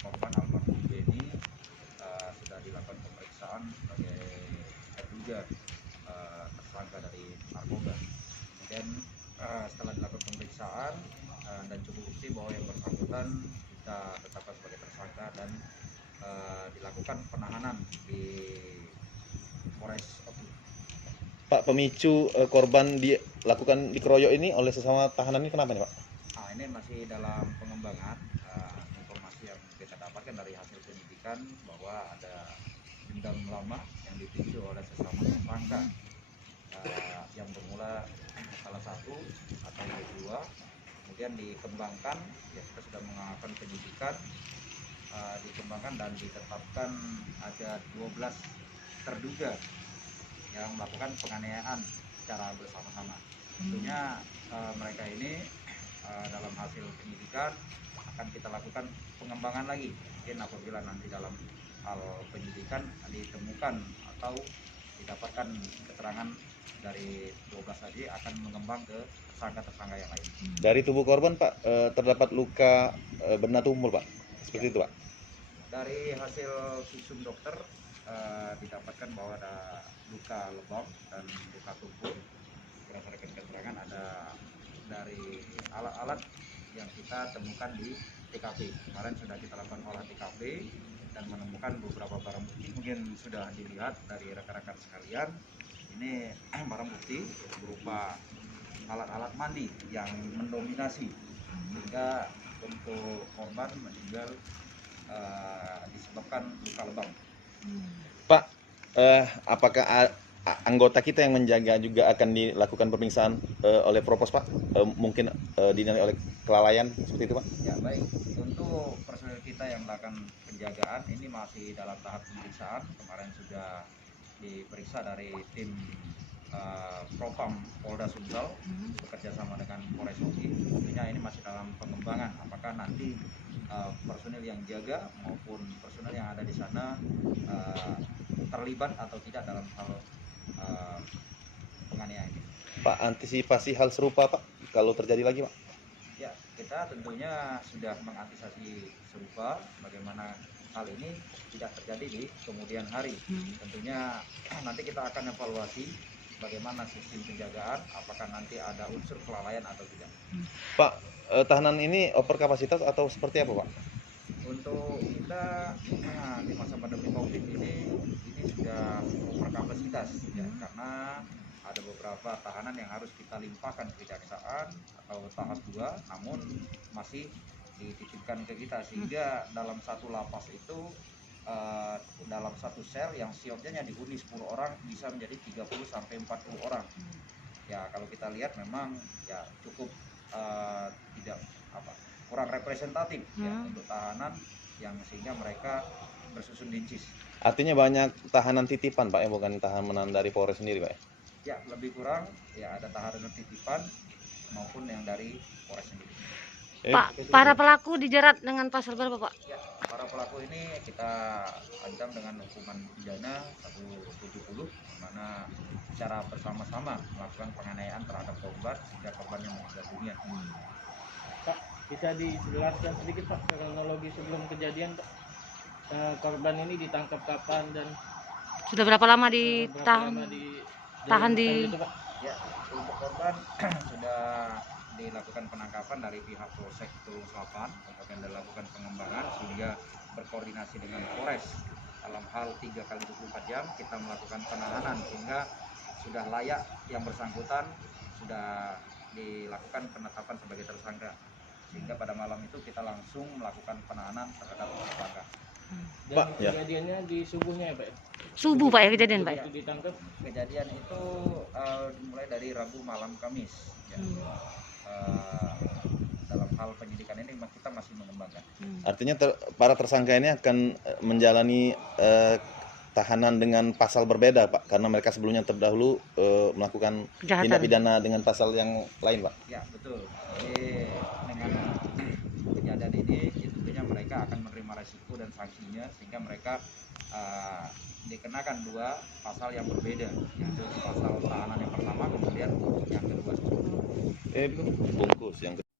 korban almarhum Beni sudah dilakukan pemeriksaan sebagai terduga tersangka dari narkoba. Kemudian setelah dilakukan pemeriksaan dan cukup bukti bahwa yang bersangkutan kita tetapkan sebagai tersangka dan dilakukan penahanan di Polres Oki. Pak, pemicu korban dilakukan dikeroyok ini oleh sesama tahanan ini kenapa nih Pak? Ini masih dalam pengembangan. Informasi yang kita dapatkan dari hasil penyidikan bahwa ada dendam lama yang dipicu oleh sesama tersangka yang bermula salah satu atau dua, kemudian dikembangkan. Ya, kita sudah melakukan penyidikan, dikembangkan dan ditetapkan ada 12 terduga yang melakukan penganiayaan secara bersama-sama. Tentunya mereka ini dalam hasil penyidikan akan kita lakukan pengembangan lagi. Mungkin apabila nanti dalam hal penyidikan ditemukan atau didapatkan keterangan dari 12 tadi akan mengembang ke tersangka-tersangka yang lain. Dari tubuh korban Pak terdapat luka benda tumpul Pak, seperti itu Pak? Dari hasil visum dokter didapatkan bahwa ada luka lebam dan luka tumpul. Berdasarkan keterangan ada dari alat-alat yang kita temukan di TKP. Kemarin sudah kita lakukan olah TKP dan menemukan beberapa barang bukti. Mungkin sudah dilihat dari rekan-rekan sekalian. Ini barang bukti berupa alat-alat mandi yang mendominasi sehingga untuk korban meninggal disebabkan luka lebam. Pak, apakah anggota kita yang menjaga juga akan dilakukan pemeriksaan oleh Propos Pak? Mungkin dinilai oleh kelalaian seperti itu Pak? Ya baik, untuk personel kita yang melakukan penjagaan ini masih dalam tahap pemeriksaan. Kemarin sudah diperiksa dari tim Propam Polda Sumsel bekerja sama dengan Polres Oki. Tentunya ini masih dalam pengembangan. Apakah nanti personel yang jaga maupun personel yang ada di sana terlibat atau tidak dalam hal penganiayaan ini. Pak, antisipasi hal serupa Pak kalau terjadi lagi Pak? Ya, kita tentunya sudah mengantisipasi serupa bagaimana hal ini tidak terjadi di kemudian hari. Tentunya nanti kita akan evaluasi bagaimana sistem penjagaan, apakah nanti ada unsur kelalaian atau tidak. Pak, tahanan ini over kapasitas atau seperti apa Pak? Untuk kita di masa pandemi COVID ini sudah over kapasitas ya, karena ada beberapa tahanan yang harus kita limpahkan ke kejaksaan atau tahap 2, namun masih dititipkan ke kita, sehingga dalam satu lapas itu dalam satu sel yang siopnya dihuni 10 orang bisa menjadi 30 sampai 40 orang. Ya, kalau kita lihat memang ya cukup tidak kurang representatif ya untuk tahanan yang sehingga mereka bersusun dincis. Artinya banyak tahanan titipan Pak, yang bukan tahanan dari Polres sendiri Pak? Ya, lebih kurang ya ada tahanan titipan maupun yang dari Polres sendiri. Pak, para pelaku dijerat dengan pasal berapa Pak? Ya, para pelaku ini kita ancam dengan hukuman pidana 170, di mana secara bersama-sama melakukan penganiayaan terhadap korban sehingga korban yang meninggal dunia. Pak, bisa dijelaskan sedikit Pak kronologi sebelum kejadian Pak? Korban ini ditangkap kapan dan Sudah berapa lama ditahan? Tahan di itu, Pak? Ya, untuk korban sudah dilakukan penangkapan dari pihak Polsek Tulung Selatan, kemudian dilakukan pengembangan sehingga berkoordinasi dengan Polres dalam hal 3 kali 24 jam kita melakukan penahanan sehingga sudah layak yang bersangkutan sudah dilakukan penetapan sebagai tersangka, sehingga pada malam itu kita langsung melakukan penahanan terhadap tersangka. Dan Pak, ya. kejadiannya di subuhnya ya Pak? subuh Pak ya kejadian Pak? Begitu ditangkap? Kejadian itu dimulai dari Rabu malam Kamis. Ya. Dalam hal penyidikan ini kita masih mengembangkan. Artinya para tersangka ini akan menjalani tahanan dengan pasal berbeda Pak, karena mereka sebelumnya terdahulu melakukan tindak pidana dengan pasal yang lain Pak? Ya, betul. Jadi dengan kejadian ini tentunya mereka akan menerima resiko dan sanksinya, sehingga mereka dikenakan 2 pasal yang berbeda, yaitu pasal tahanan yang pertama, kemudian yang kedua. Bungkus yang kedua.